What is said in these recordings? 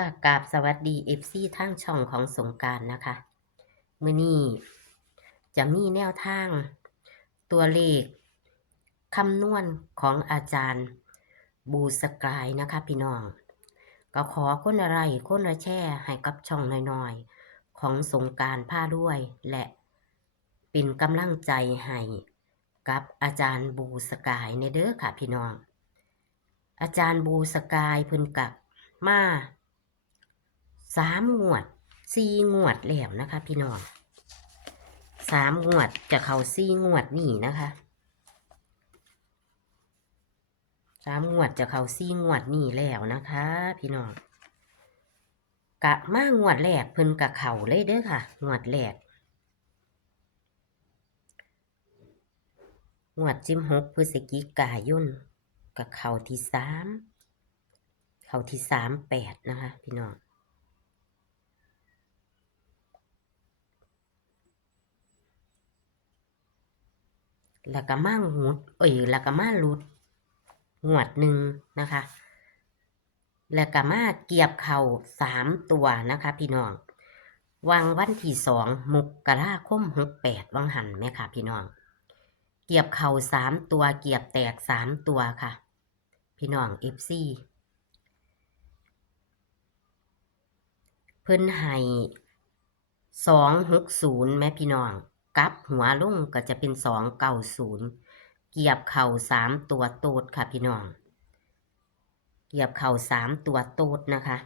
ค่ะกราบสวัสดี FC ทั้งช่องของสงการนะคะมื้อนี้จะมีแนวทาง ตัวเลขคำนวณของอาจารย์บูสกายนะคะพี่น้อง ก็ขอคนอะไรคนละแช่ให้กับช่องน้อยๆ ของสงการผ้าด้วย และเป็นกำลังใจให้กับอาจารย์บูสกายในเด้อค่ะพี่น้อง อาจารย์บูสกายพิ่นกับมา สามงวดสี่งวดแล้วนะคะ พี่น้องสามงวดจะเข้าสี่งวดนี่นะคะสามงวดจะเข้าสี่งวดนี่แล้วนะคะ พี่น้องกะมางวดแรกเพิ่นกะเข่าเลยเด้อค่ะ งวดแรกงวดจิมหกพฤศจิกายนกับเข่าที่สามเข่าที่สามแปดนะคะ พี่น้อง แล้วก็มาหุดเอ้ยแล้วก็มาลุดงวดหนึ่งนะคะ แล้วก็มาเกียบเข่าสามตัวนะคะ พี่น้องวางวันที่สองมุกกราคมหกแปดวังหันไหมค่ะ พี่น้อง เกียบเข่าสามตัว เกียบแตกสามตัวค่ะ พี่น้องเอฟซีเพิ่นให้สองหกศูนย์แม่พี่น้อง กลับหัวลงก็จะเป็นสองเก้าศูนย์เกียบเข่าสามตัวโตดค่ะพี่น้อง เกียบเข่าสามตัวโตดนะคะ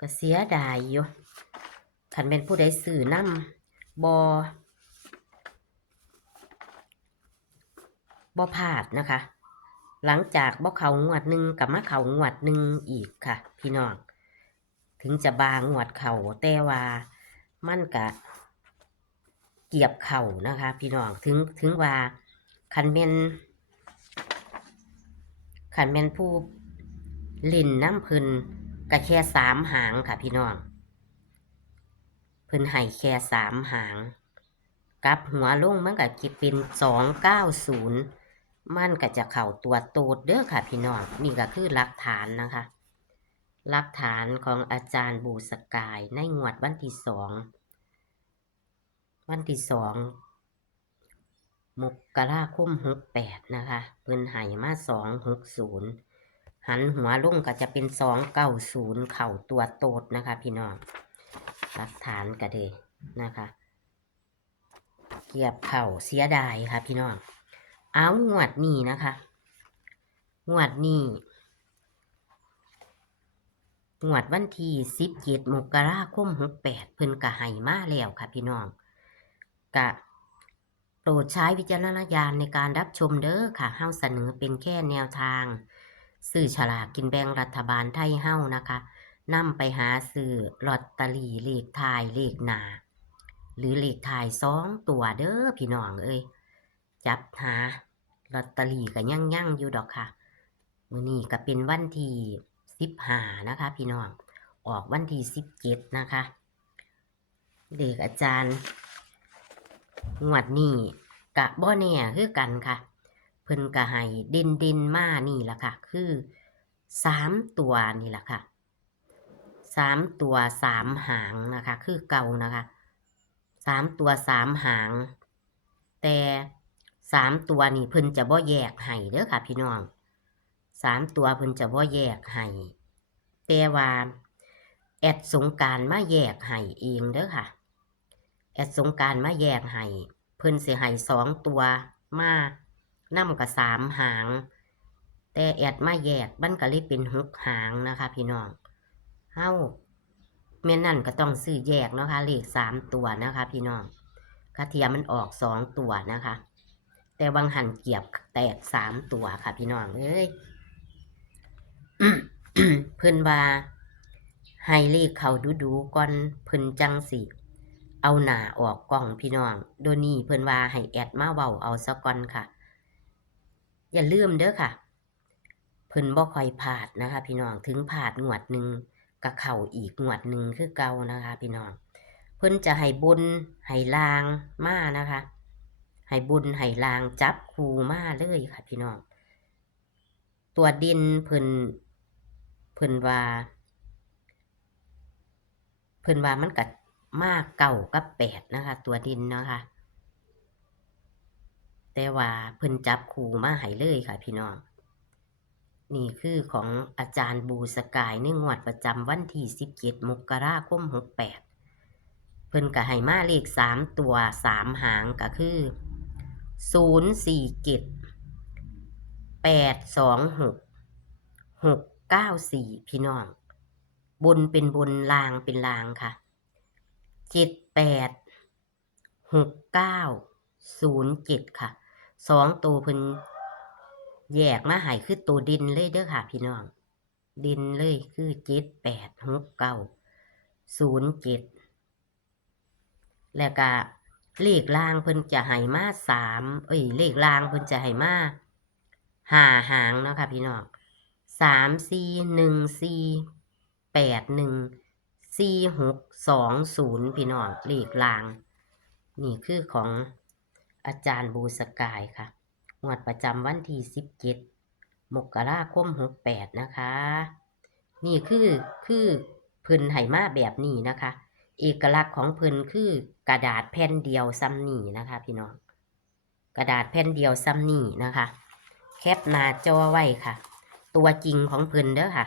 ก็เสียดายอยู่ขันเป็นผู้ใดสื่อน้ำบอบอพลาดนะคะ หลังจากบ่เขางวดหนึ่งกับมาเขางวดหนึ่งอีกค่ะ พี่น้อง ถึงจะบางงวดเขาแต่ว่า มันกะ เกียบเข่านะคะ พี่น้องถึงถึงว่าคันเมนคันเมนผู้ลินน้ำพิ่นกะแค่สามหางค่ะพี่น้องพิ่นให้แค่สามหาง กับหัวลงมันก็คิดเป็นสองเก้าศูนย์มันก็จะเข่าตัวโตดเด้อค่ะพี่น้องนี่ก็คือหลักฐานนะคะหลักฐานของอาจารย์บูสกายในงวดวันที่สอง วันที่สองมกราคมหกแปดนะคะเพิ่นหายมาสองหกศูนย์หันหัวลุ่งก็จะเป็นสองเก้าศูนย์เข่าตัวโตดนะคะ พี่น้องหลักฐานกระเดนะคะ เกียบเข่าเสียดายค่ะ พี่น้องเอางวดนี้นะคะงวดนี้งวดวันที่สิบเจ็ดมกราคมหกแปดเพิ่นกะไห้มาแล้วค่ะ พี่น้อง กะโปรดใช้วิจารณญาณในการรับชมเด้อค่ะเฮ้าเสนอเป็นแค่แนวทาง สื่อฉลากกินแบ่งรัฐบาลไทยเฮ้านะคะนำไปหาซื้อลอตเตอรี่เลขทายเลขหนา หรือเลขทายสองตัวเด้อพี่น้องเอ้ยจับหาลอตเตอรี่ก็ยั่งยั่งอยู่ดอกค่ะมือนี้ก็เป็นวันที่สิบห้านะคะ พี่น้องออกวันที่สิบเจ็ดนะคะ เด็กอาจารย์ งวดนี้กะบ่แน่คือกันค่ะ เพิ่นกะให้เด่นเด่นมานี่ล่ะค่ะ คือสามตัวนี่ล่ะค่ะสามตัวสามหางนะคะ คือเก่านะคะสามตัวสามหาง แต่สามตัวนี่เพิ่นจะบ่แยกให้เด้อค่ะ พี่น้องสามตัวเพิ่นจะบ่แยกให้แต่ว่าแอดสงการมาแยกให้เองเด้อค่ะ แอดสงการมาแยกให้เพิ่นเสิให้สองตัวมานํกับสามหาง แต่แอดมาแยกมันก็เลยเป็นหกหางนะคะ พี่น้องเฮาแม่นนั่นก็ต้องซื้อแยกนะคะเลขสามตัวนะคะ พี่น้องกระเทียมมันออกสองตัวนะคะ แต่บางหันเกียบแตกสามตัวค่ะ พี่น้องเอ้ยเพิ่นว่าให้เลขเขาดูดูก่อนเพิ่นจังสิ เอาหน้าออกกล้องพี่น้อง โดนี้เพิ่นว่าให้แอดมาเว้าเอาซะก่อนค่ะ อย่าลืมเด้อค่ะ เพิ่นบ่ค่อยพลาดนะคะ พี่น้อง ถึงพลาดงวดหนึ่งก็เข้าอีกงวดหนึ่งคือเก่านะคะ พี่น้อง เพิ่นจะให้บุญให้ลางมานะคะ ให้บุญให้ลางจับคูมาเลยค่ะ พี่น้อง ตัวดินเพิ่นเพิ่นว่า เพิ่นว่ามันก็ มากเก่ากับแปดนะคะ ตัวดินนะคะ แต่ว่าเพิ่นจับคู่มาให้เลยค่ะ พี่น้อง นี่คือของอาจารย์บูสกายในงวดประจำวันที่17มกราคม68เพิ่นก็ให้มาเลขสามตัวสามหางก็คือศูนย์สี่เจ็ดแปดสองหกหกเก้าสี่พี่น้อง บนเป็นบนลางเป็นลางค่ะ เจ็ดแปดหกเก้าศูนย์เจ็ดค่ะสองตัวเพิ่นแยกมาให้คือตัวดินเลยเด้อค่ะพี่น้อง ดินเลยคือเจ็ดแปดหกเก้าศูนย์เจ็ดแล้วก็เลขล่างเพิ่นจะให้มาสามเอ้ยเลขล่างเพิ่นจะให้มาหาหางเนาะค่ะพี่น้องสามสี่หนึ่งสี่แปดหนึ่ง สี่หกสองศูนย์พี่น้องเลขล่าง นี่คือของอาจารย์บูสกายค่ะงวดประจำวันที่สิบเจ็ดมกราคมหกแปดนะคะ นี่คือคือพิ่นให้มาแบบนี้นะคะ เอกลักษณ์ของพิ่นคือกระดาษแผ่นเดียวซ้ำนี่นะคะ พี่น้องกระดาษแผ่นเดียวซ้ำนี่นะคะ แคปหน้าจอไว้ค่ะ ตัวจริงของพิ่นเด้อค่ะ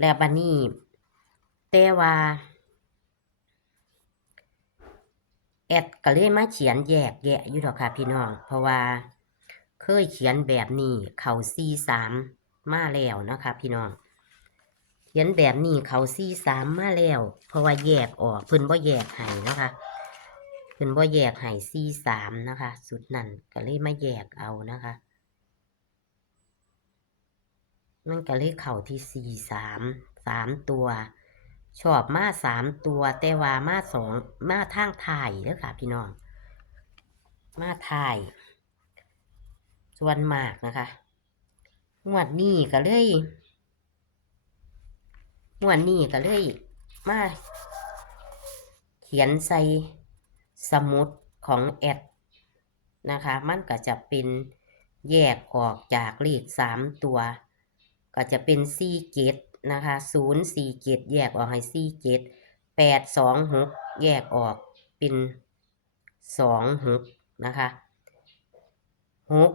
แล้วบัดนี้ แต่ว่า แอดก็เลยมาเขียนแยกแยะอยู่ดอกค่ะพี่น้อง เพราะว่า เคยเขียนแบบนี้เขาซีสามมาแล้วนะคะพี่น้อง เขียนแบบนี้เขาซีสามมาแล้ว เพราะว่าแยกออกเพิ่นบ่แยกให้นะคะเพิ่นบ่แยกให้ซีสามนะคะสุดนั่นก็เลยมาแยกเอานะคะมันก็เลยเข่าที่สี่สามสามตัว ชอบมาสามตัวแต่ว่ามาสองมาทางถ่ายเด้อค่ะ พี่น้อง มาถ่าย ส่วนมากนะคะงวดนี้ก็เลยงวดนี้ก็เลย มา เขียนใส่สมุดของแอดนะคะ มันก็จะเป็นแยกออกจากเลขสามตัว ก็จะเป็นสี่เจ็ด นะคะศูนย์สี่เจ็ดแยกออกให้สี่เจ็ดแปดสองหกแยกออกเป็นสองหกนะคะหก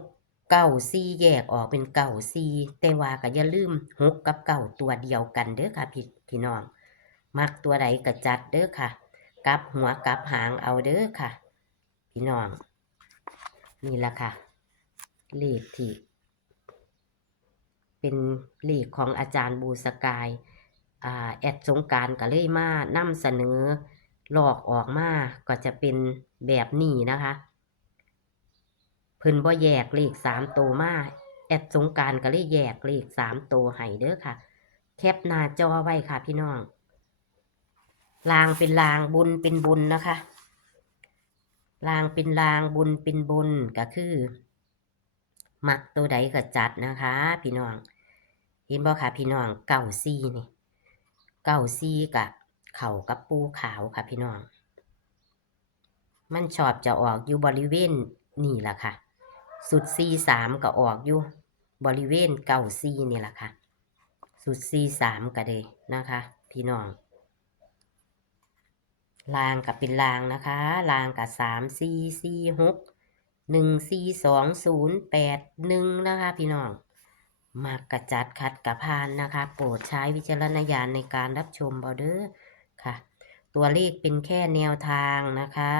เก้าสี่แยกออกเป็นเก้าสี่แต่ว่าก็อย่าลืมหกกับเก้าตัวเดียวกันเด้อค่ะพี่พี่น้อง มักตัวใดก็จัดเด้อค่ะกลับหัวกลับหางเอาเด้อค่ะ พี่น้อง นี่ละค่ะเลขที่ เป็นเลขของอาจารย์บูสกายแอดสงการก็เลยมานำเสนอหลอกออกมาก็จะเป็นแบบนี้นะคะ เพิ่นบ่แยกเลขสามตัวมาแอดสงการก็เลยแยกเลขสามตัวให้เด้อค่ะ แคปหน้าจอไว้ค่ะพี่น้องลางเป็นลางบุญเป็นบุญนะคะลางเป็นลางบุญเป็นบุญก็คือ มักตัวใดก็จัดนะคะ พี่น้อง เห็นบ่ค่ะพี่น้องเก่าซีนี่เก่าซีกับเข่ากับปูขาวค่ะพี่น้อง มันชอบจะออกอยู่บริเวณนี่แหละค่ะ สุดซีสามก็ออกอยู่บริเวณเก่าซีนี่แหละค่ะ สุดซีสามก็เลยนะคะ พี่น้องลางกับเป็นลางนะคะลางกับสามซีซีหกหนึ่งซีสองศูนย์แปดหนึ่งนะคะ พี่น้อง มากกระจัดขัดกระพานนะคะ โปรดใช้วิจารณญาณในการรับชมเอาเด้อค่ะ ตัวเลขเป็นแค่แนวทางนะคะ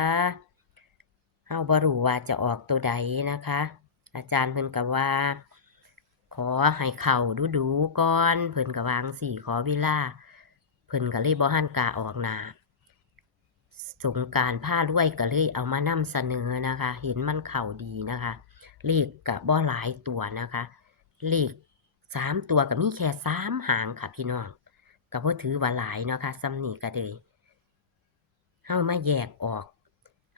เฮาบรูว่าจะออกตัวใดนะคะ อาจารย์เพิ่นกับว่า ขอให้เข่าดูดูๆก่อนเพิ่นกับวางสี่ขอเวลาเพิ่นก็เลยบ่หันกาออกหนาสงการผ้ารวยก็เลยเอามานำเสนอนะคะ เห็นมันเข่าดีนะคะเลขกับบ่หลายตัวนะคะเลข สามตัวก็มีแค่สามหางค่ะพี่น้องก็บ่ถือว่าหลายเนาะค่ะซ้ำนี่ก็เลยเฮามาแยกออก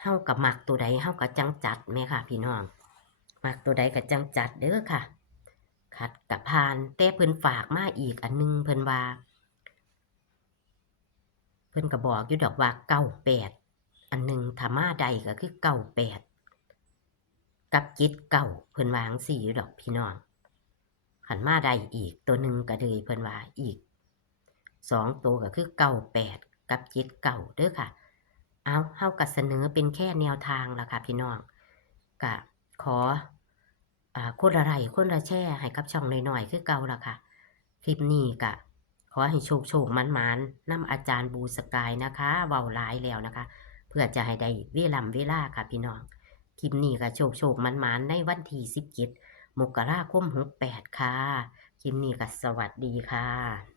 เฮากับหมักตัวใดเฮากับจังจัดแม่ค่ะ พี่น้องหมักตัวใดกับจังจัดเด้อค่ะ ขัดกับพานแต่เพิ่นฝากมาอีกอันหนึงเพิ่นว่า เพิ่นก็บอกอยู่ดอกว่าเก้าแปดอันหนึ่งถ้ามาใดก็คือเก้าแปดกับจิตเก่าเพิ่นวางสี่อยู่ดอกพี่น้อง ขันมาใดอีกตัวหนึ่งก็เลยเพิ่นว่าอีกสองตัวก็คือเก้าแปดกับจ็ดเก่าเด้อค่ะ เอาเฮาก็เสนอเป็นแค่แนวทางละค่ะพี่น้องก็ขออ่าคนละไลค์คนละแชร์ให้กับช่องหน้อยๆคือเก่าละค่ะ คลิปนี้ก็ขอให้โชคโชคมันมันๆนำอาจารย์บูสกายนะคะเว้าหลายแล้วนะคะ เพื่อจะให้ได้เวลาเวลาค่ะพี่น้องคลิปนี้ก็โชคโชคมันมันๆในวันที่17 มกราคมหกแปดค่ะ คลิปนี้ก็สวัสดีค่ะ